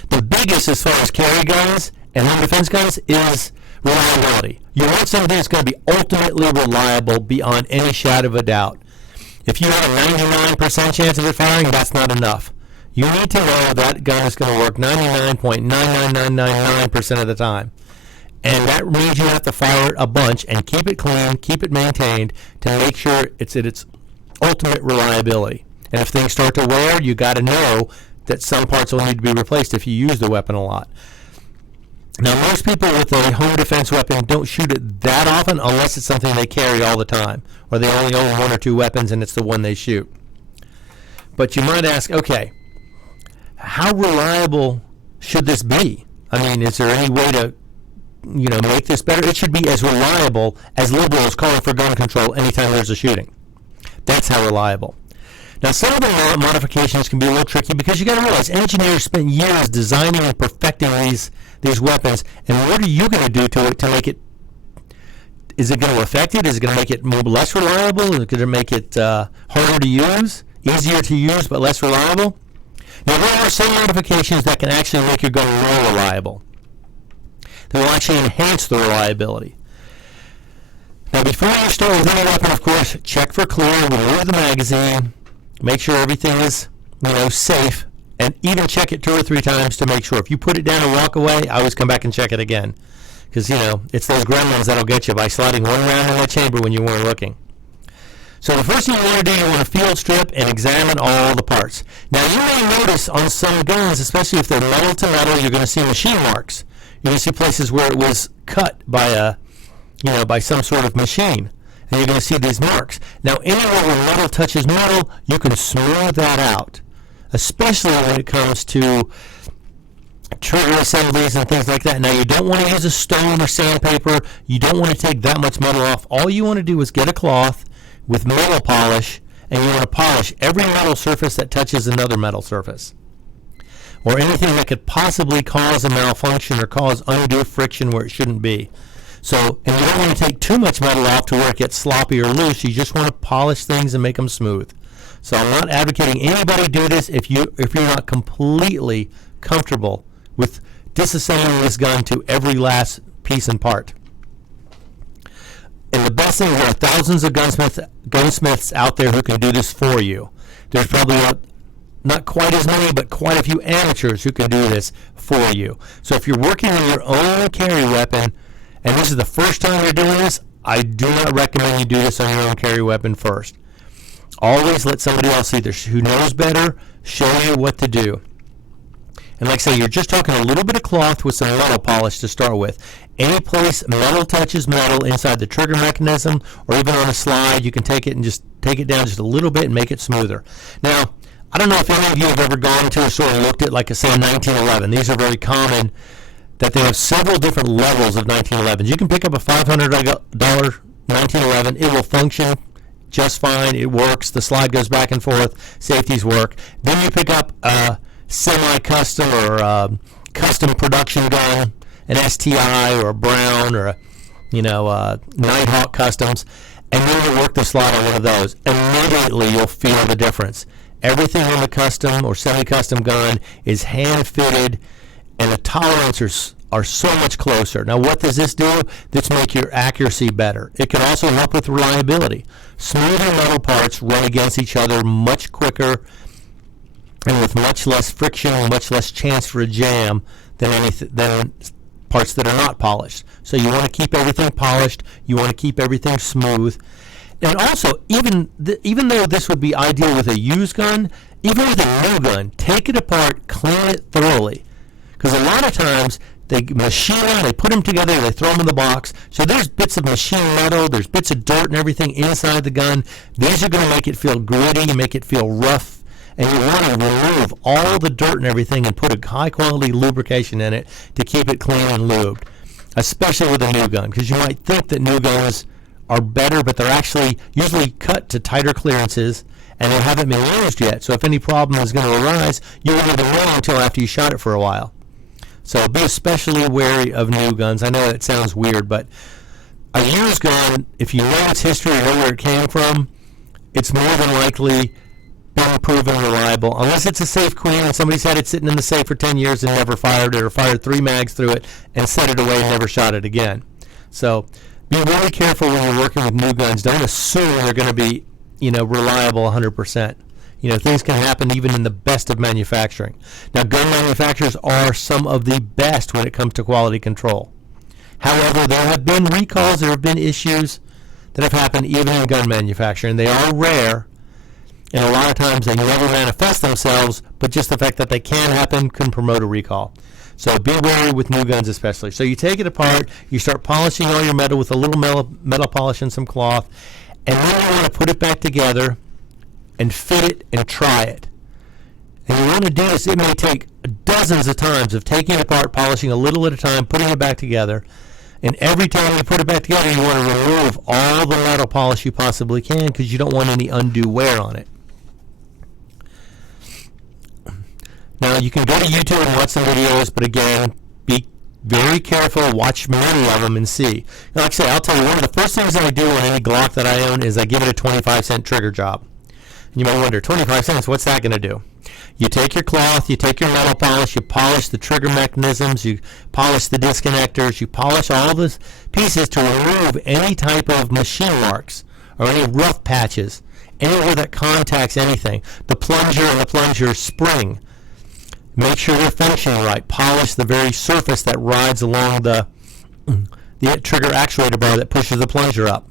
The biggest as far as carry guns and home defense guns is reliability. You want something that's going to be ultimately reliable beyond any shadow of a doubt. If you have a 99% chance of it firing, that's not enough. You need to know that gun is going to work 99.99999% of the time. And that means you have to fire it a bunch and keep it clean, keep it maintained to make sure it's at its ultimate reliability. And if things start to wear, you got to know that some parts will need to be replaced if you use the weapon a lot. Now, most people with a home defense weapon don't shoot it that often unless it's something they carry all the time, or they only own one or two weapons and it's the one they shoot. But you might ask, okay, how reliable should this be? I mean, is there any way to, make this better? It should be as reliable as liberals calling for gun control anytime there's a shooting. That's how reliable. Now, some of the modifications can be a little tricky because you got to realize engineers spent years designing and perfecting these weapons, and what are you going to do to it to make it? Is it going to affect it? Is it going to make it less reliable? Is it going to make it harder to use, easier to use, but less reliable? Now, there are some modifications that can actually make your gun more reliable. They will actually enhance the reliability. Now, before you start with any weapon, of course, check for clear, remove the magazine, make sure everything is, safe, and even check it 2 or 3 times to make sure. If you put it down and walk away, I always come back and check it again. Because, it's those gremlins that'll get you by sliding one round in the chamber when you weren't looking. So the first thing you want to do, you want to field strip and examine all the parts. Now, you may notice on some guns, especially if they're metal to metal, you're going to see machine marks. You're going to see places where it was cut by by some sort of machine. And you're going to see these marks. Now, anywhere where metal touches metal, you can smooth that out, especially when it comes to trigger assemblies and things like that. Now, you don't want to use a stone or sandpaper. You don't want to take that much metal off. All you want to do is get a cloth with metal polish, and you want to polish every metal surface that touches another metal surface, or anything that could possibly cause a malfunction or cause undue friction where it shouldn't be. So, and you don't want to take too much metal off to where it gets sloppy or loose. You just want to polish things and make them smooth. So I'm not advocating anybody do this if you're not completely comfortable with disassembling this gun to every last piece and part. And the best thing is there are thousands of gunsmiths out there who can do this for you. There's probably not quite as many, but quite a few amateurs who can do this for you. So if you're working on your own carry weapon, and this is the first time you're doing this, I do not recommend you do this on your own carry weapon first. Always let somebody else who knows better show you what to do. And like I say, you're just talking a little bit of cloth with some metal polish to start with. Any place metal touches metal inside the trigger mechanism or even on a slide, you can take it and just take it down just a little bit and make it smoother. Now, I don't know if any of you have ever gone to a store and looked at, like, say, a 1911. These are very common, that they have several different levels of 1911s. You can pick up a $500 1911. It will function just fine. It works. The slide goes back and forth. Safeties work. Then you pick up a semi-custom or custom production gun, an STI or a Brown or a Nighthawk Customs, and then you work the slide on one of those. Immediately you'll feel the difference. Everything on the custom or semi-custom gun is hand-fitted, and the tolerances are so much closer. Now, what does this do? This makes your accuracy better. It can also help with reliability. Smoother metal parts run against each other much quicker and with much less friction and much less chance for a jam than parts that are not polished. So you want to keep everything polished. You want to keep everything smooth. And also, even though this would be ideal with a used gun, even with a new gun, take it apart, clean it thoroughly. Because a lot of times they machine them, they put them together, they throw them in the box. So there's bits of machine metal, there's bits of dirt and everything inside the gun. These are going to make it feel gritty, make it feel rough, and you want to remove all the dirt and everything and put a high-quality lubrication in it to keep it clean and lubed, especially with a new gun. Because you might think that new guns are better, but they're actually usually cut to tighter clearances, and they haven't been used yet. So if any problem is going to arise, you won't even know until after you shot it for a while. So be especially wary of new guns. I know it sounds weird, but a used gun, if you know its history or know where it came from, it's more than likely unproven reliable, unless it's a safe queen and somebody's had it sitting in the safe for 10 years and never fired it, or fired 3 mags through it and set it away and never shot it again. So be really careful when you're working with new guns. Don't assume they're going to be, reliable 100%. Things can happen even in the best of manufacturing. Now, gun manufacturers are some of the best when it comes to quality control. However, there have been recalls, there have been issues that have happened even in gun manufacturing. They are rare, and a lot of times they never manifest themselves, but just the fact that they can happen can promote a recall. So be wary with new guns especially. So you take it apart, you start polishing all your metal with a little metal polish and some cloth, and then you want to put it back together and fit it and try it. And you want to do this, it may take dozens of times of taking it apart, polishing a little at a time, putting it back together. And every time you put it back together, you want to remove all the metal polish you possibly can because you don't want any undue wear on it. Now, you can go to YouTube and watch some videos, but again, be very careful, watch many of them and see. Now, like I say, I'll tell you, one of the first things that I do on any Glock that I own is I give it a 25-cent trigger job. And you might wonder, 25 cents, what's that going to do? You take your cloth, you take your metal polish, you polish the trigger mechanisms, you polish the disconnectors, you polish all the pieces to remove any type of machine marks or any rough patches, anywhere that contacts anything. The plunger and the plunger spring. Make sure they're functioning right. Polish the very surface that rides along the trigger actuator bar that pushes the plunger up.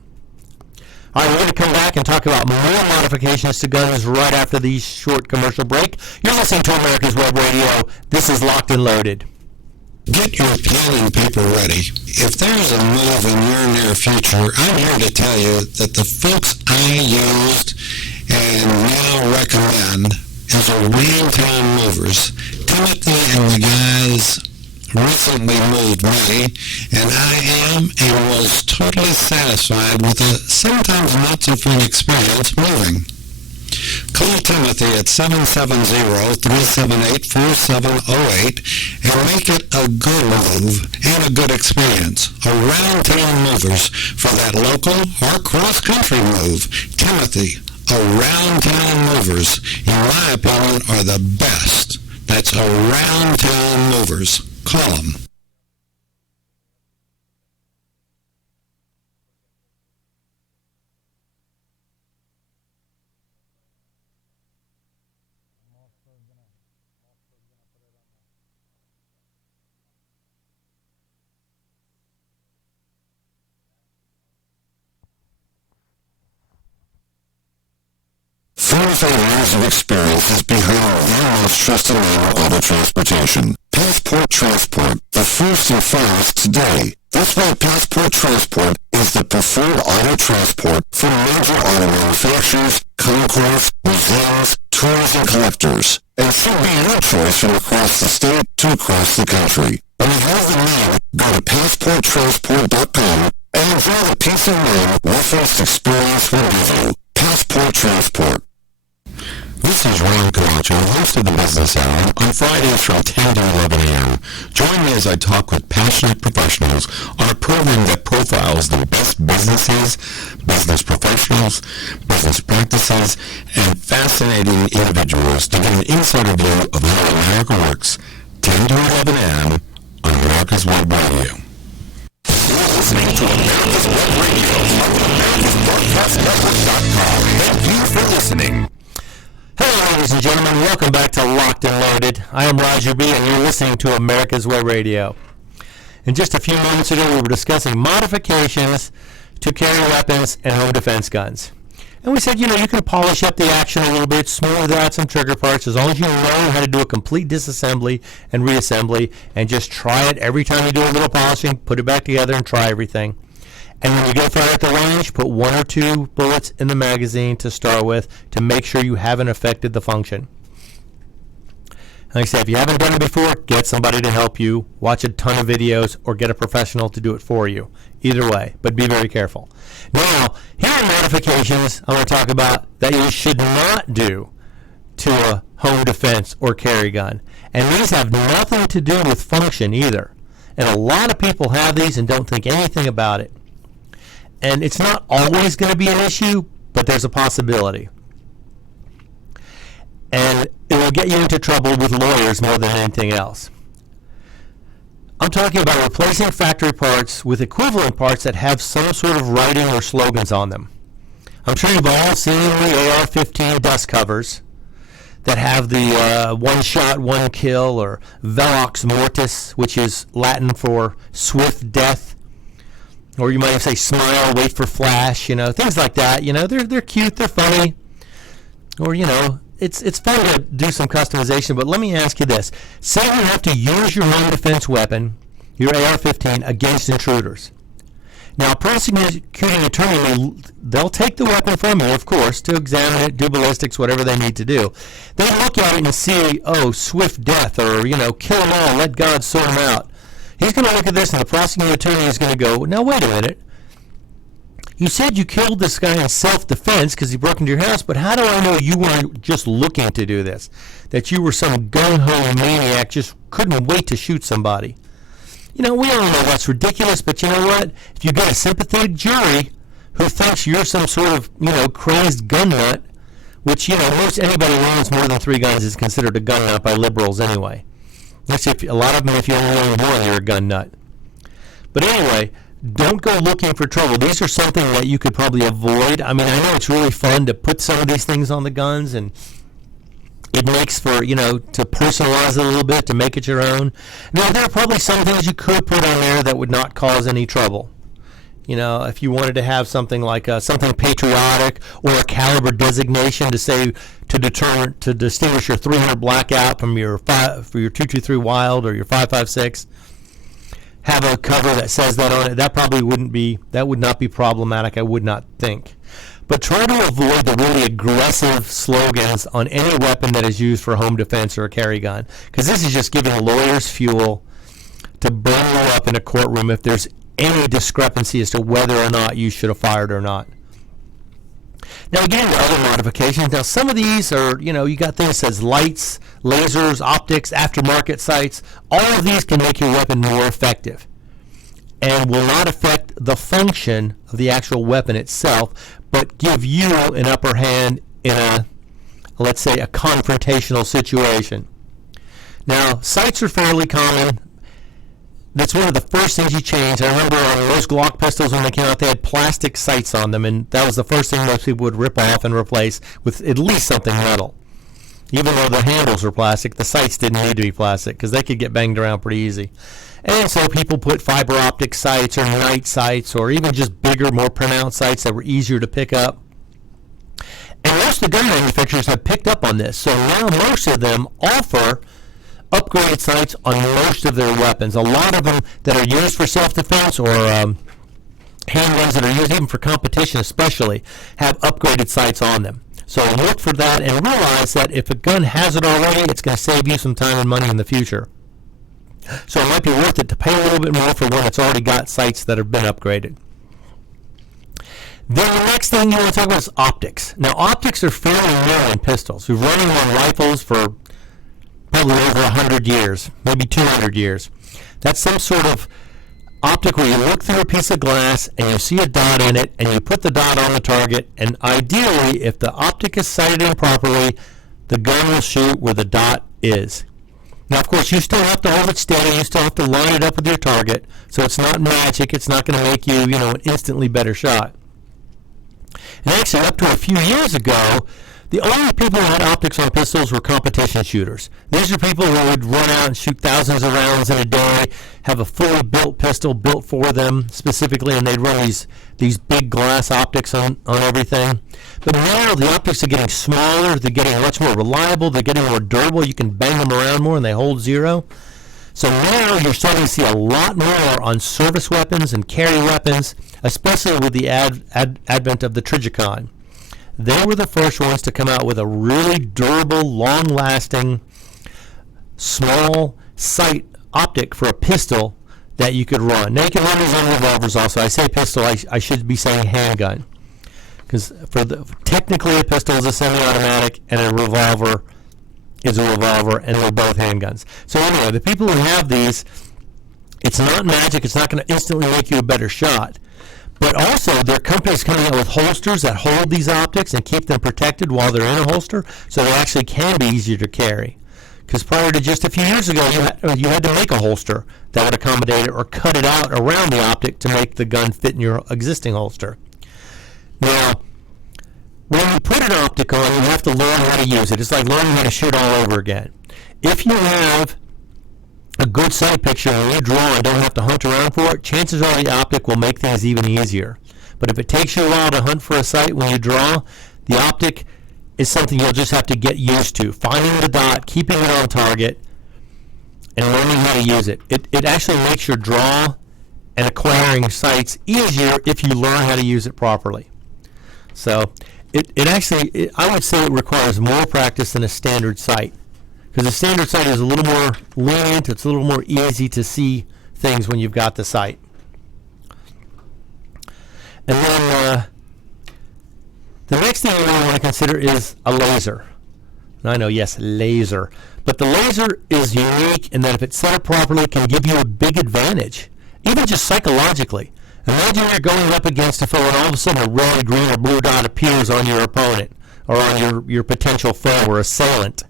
All right, we're going to come back and talk about more modifications to guns right after the short commercial break. You're listening to America's Web Radio. This is Locked and Loaded. Get your pen and paper ready. If there's a move in your near future, I'm here to tell you that the folks I used and now recommend is Aroundtown Movers. Timothy and the guys recently moved me, and I am and was totally satisfied with a sometimes not so fun experience moving. Call Timothy at 770-378-4708 and make it a good move and a good experience. Aroundtown Movers for that local or cross-country move. Timothy, Aroundtown Movers, in my opinion, are the best. That's Aroundtown Movers. Call them. Years of experience is behind their most trusted name in auto transportation. Passport Transport, the first and finest today. That's why Passport Transport is the preferred auto transport for major auto manufacturers, concours, museums, tours, and collectors. And should be your choice from across the state to across the country. When you have the need, go to PassportTransport.com and enjoy the peace of mind your first experience will give you. Passport Transport. This is Ron Camacho, host of the Business Hour, on Fridays from 10 to 11 a.m. Join me as I talk with passionate professionals on a program that profiles the best businesses, business professionals, business practices, and fascinating individuals to get an insider view of how America works. 10 to 11 a.m. on America's Web Radio. You're listening to America's Web Radio on AmericasBroadcastNetwork.com. Thank you for listening. Hello, ladies and gentlemen. Welcome back to Locked and Loaded. I am Roger B., and you're listening to America's Web Radio. And just a few moments ago, we were discussing modifications to carry weapons and home defense guns. And we said, you can polish up the action a little bit, smooth out some trigger parts, as long as you know how to do a complete disassembly and reassembly, and just try it every time you do a little polishing, put it back together and try everything. And when you go fire at the range, put 1 or 2 bullets in the magazine to start with to make sure you haven't affected the function. Like I said, if you haven't done it before, get somebody to help you, watch a ton of videos, or get a professional to do it for you. Either way, but be very careful. Now, here are modifications I'm going to talk about that you should not do to a home defense or carry gun. And these have nothing to do with function either. And a lot of people have these and don't think anything about it. And it's not always going to be an issue, but there's a possibility. and it will get you into trouble with lawyers more than anything else. I'm talking about replacing factory parts with equivalent parts that have some sort of writing or slogans on them. I'm sure you've all seen the AR-15 dust covers that have the one shot, one kill, or Velox Mortis, which is Latin for swift death. Or you might say smile, wait for flash, things like that. They're cute, they're funny. Or, it's fun to do some customization, but let me ask you this. Say you have to use your own defense weapon, your AR-15, against intruders. Now, a prosecuting attorney, they'll take the weapon from you, of course, to examine it, do ballistics, whatever they need to do. They look at it and see, swift death, or, kill them all, let God sort them out. He's going to look at this, and the prosecuting attorney is going to go, now, wait a minute. You said you killed this guy in self-defense because he broke into your house, but how do I know you weren't just looking to do this? That you were some gung-ho maniac, just couldn't wait to shoot somebody? We all know that's ridiculous, but you know what? If you get a sympathetic jury who thinks you're some sort of, crazed gun nut, which, most anybody who owns more than 3 guns is considered a gun nut by liberals anyway. Actually, a lot of them, if you only own one, you're a gun nut. But anyway, don't go looking for trouble. These are something that you could probably avoid. I mean, I know it's really fun to put some of these things on the guns, and it makes for, to personalize it a little bit, to make it your own. Now, there are probably some things you could put on there that would not cause any trouble. If you wanted to have something like something patriotic, or a caliber designation to say, to distinguish your 300 blackout from your 223 Wild or your 5.56, have a cover that says that on it. That would not be problematic, I would not think. But try to avoid the really aggressive slogans on any weapon that is used for home defense or a carry gun, because this is just giving lawyers fuel to burn you up in a courtroom if there's any discrepancy as to whether or not you should have fired or not. Now, getting to other modifications. Now, some of these are, you got things that says lights, lasers, optics, aftermarket sights. All of these can make your weapon more effective and will not affect the function of the actual weapon itself, but give you an upper hand in let's say, a confrontational situation. Now, sights are fairly common. That's one of the first things you change. I remember on most Glock pistols when they came out, they had plastic sights on them, and that was the first thing most people would rip off and replace with at least something metal. Even though the handles were plastic, the sights didn't need to be plastic because they could get banged around pretty easy. And so people put fiber optic sights or night sights or even just bigger, more pronounced sights that were easier to pick up. And most of the gun manufacturers have picked up on this. So now most of them offer upgraded sights on most of their weapons. A lot of them that are used for self-defense or handguns that are used even for competition especially have upgraded sights on them. So look for that and realize that if a gun has it already, it's going to save you some time and money in the future. So it might be worth it to pay a little bit more for one that's already got sights that have been upgraded. Then the next thing you want to talk about is optics. Now, optics are fairly new in pistols. We've run them on rifles for probably over 100 years, maybe 200 years. That's some sort of optic where you look through a piece of glass and you see a dot in it and you put the dot on the target, and ideally, if the optic is sighted in properly, the gun will shoot where the dot is. Now, of course, you still have to hold it steady. You still have to line it up with your target, so it's not magic. It's not going to make you, an instantly better shot. And actually, up to a few years ago, the only people who had optics on pistols were competition shooters. These are people who would run out and shoot thousands of rounds in a day, have a fully built pistol built for them specifically, and they'd run these big glass optics on everything. But now the optics are getting smaller, they're getting much more reliable, they're getting more durable, you can bang them around more and they hold zero. So now you're starting to see a lot more on service weapons and carry weapons, especially with the advent of the Trijicon. They were the first ones to come out with a really durable, long-lasting, small sight optic for a pistol that you could run. Now you can run these on revolvers also. I say pistol, I should be saying handgun. Because technically a pistol is a semi-automatic and a revolver is a revolver, and they're both handguns. So anyway, the people who have these, it's not magic, it's not going to instantly make you a better shot. But also, there are companies coming out with holsters that hold these optics and keep them protected while they're in a holster, so they actually can be easier to carry. Because prior to just a few years ago, you had to make a holster that would accommodate it or cut it out around the optic to make the gun fit in your existing holster. Now, when you put an optic on, you have to learn how to use it. It's like learning how to shoot all over again. If you have a good sight picture and you draw and don't have to hunt around for it, chances are the optic will make things even easier. But if it takes you a while to hunt for a sight when you draw, the optic is something you'll just have to get used to. Finding the dot, keeping it on target, and learning how to use it. It actually makes your draw and acquiring sights easier if you learn how to use it properly. So I would say it requires more practice than a standard sight. Because the standard sight is a little more lenient, it's a little more easy to see things when you've got the sight. And then the next thing you really want to consider is a laser. And I know, yes, laser. But the laser is unique in that if it's set up properly, it can give you a big advantage, even just psychologically. Imagine you're going up against a foe and all of a sudden a red, green, or blue dot appears on your opponent or on your potential foe or assailant.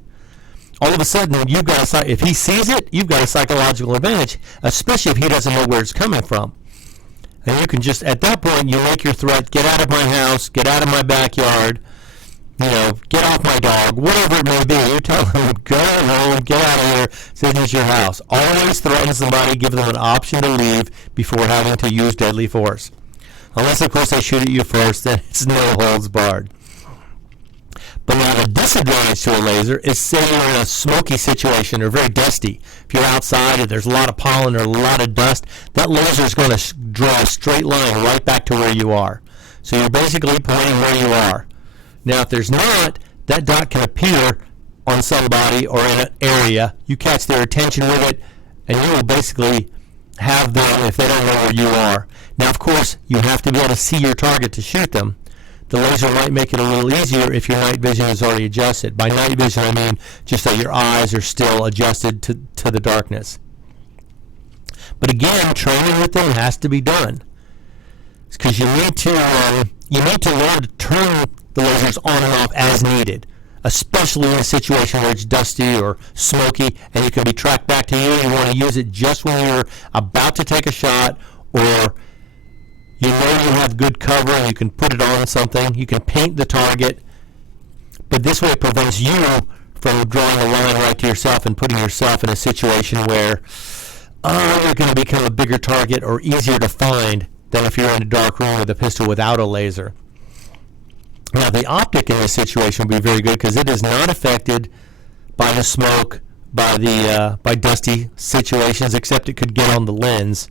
All of a sudden, if he sees it, you've got a psychological advantage, especially if he doesn't know where it's coming from. And you can just, at that point, you make your threat, get out of my house, get out of my backyard, get off my dog, whatever it may be. You tell him, go home, get out of here, this is your house. Always threaten somebody, give them an option to leave before having to use deadly force. Unless, of course, they shoot at you first, then it's no holds barred. But now the disadvantage to a laser is, say you're in a smoky situation or very dusty. If you're outside and there's a lot of pollen or a lot of dust, that laser is going to draw a straight line right back to where you are. So you're basically pointing where you are. Now if there's not, that dot can appear on somebody or in an area. You catch their attention with it, and you will basically have them if they don't know where you are. Now, of course, you have to be able to see your target to shoot them. The laser might make it a little easier if your night vision is already adjusted. By night vision, I mean just that your eyes are still adjusted to the darkness. But again, training with them has to be done. Because you need to learn to turn the lasers on and off as needed, especially in a situation where it's dusty or smoky and you can be tracked back to you. You want to use it just when you're about to take a shot, or you have good cover and you can put it on something. You can paint the target, but this way it prevents you from drawing a line right to yourself and putting yourself in a situation where you're going to become a bigger target or easier to find than if you're in a dark room with a pistol without a laser. Now, the optic in this situation will be very good because it is not affected by the smoke, by dusty situations, except it could get on the lens,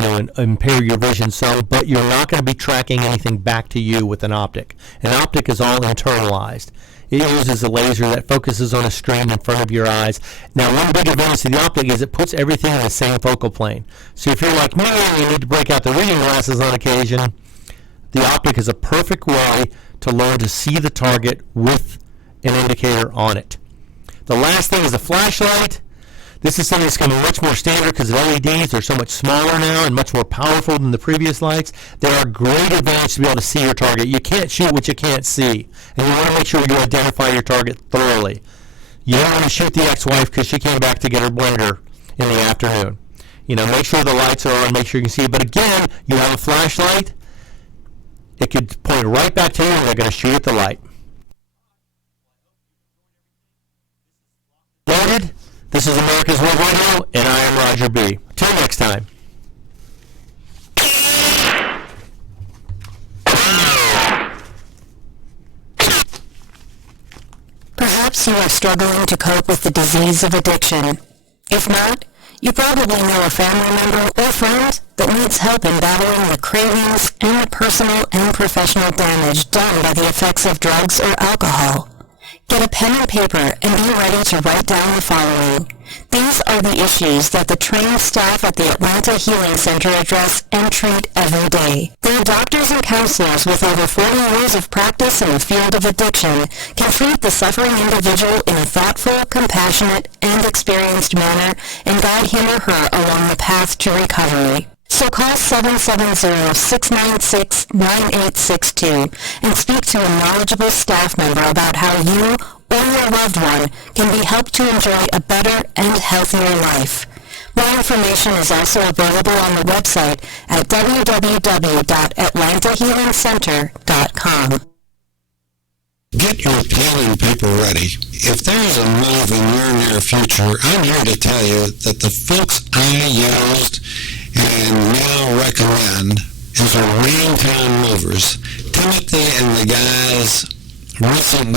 and impair your vision some, but you're not going to be tracking anything back to you with an optic. An optic is all internalized. It uses a laser that focuses on a screen in front of your eyes. Now, one big advantage to the optic is it puts everything in the same focal plane. So if you're like me and you need to break out the reading glasses on occasion, the optic is a perfect way to learn to see the target with an indicator on it. The last thing is a flashlight. This is something that's becoming much more standard because LEDs are so much smaller now and much more powerful than the previous lights. There are great advantages to be able to see your target. You can't shoot what you can't see, and you want to make sure you identify your target thoroughly. You don't want to shoot the ex-wife because she came back to get her blender in the afternoon. Make sure the lights are on, make sure you can see. But again, you have a flashlight. It could point right back to you, and they're going to shoot at the light. Loaded. This is America's Web Radio, and I am Roger B. Till next time. Perhaps you are struggling to cope with the disease of addiction. If not, you probably know a family member or friend that needs help in battling the cravings and the personal and professional damage done by the effects of drugs or alcohol. Get a pen and paper and be ready to write down the following. These are the issues that the trained staff at the Atlanta Healing Center address and treat every day. Their doctors and counselors with over 40 years of practice in the field of addiction can treat the suffering individual in a thoughtful, compassionate, and experienced manner and guide him or her along the path to recovery. So call 770-696-9862 and speak to a knowledgeable staff member about how you or your loved one can be helped to enjoy a better and healthier life. More information is also available on the website at www.atlantahealingcenter.com. Get your pen and paper ready. If there's a move in your near future, I'm here to tell you that the folks I used and now recommend is our Raintown Movers. Timothy and the guys recently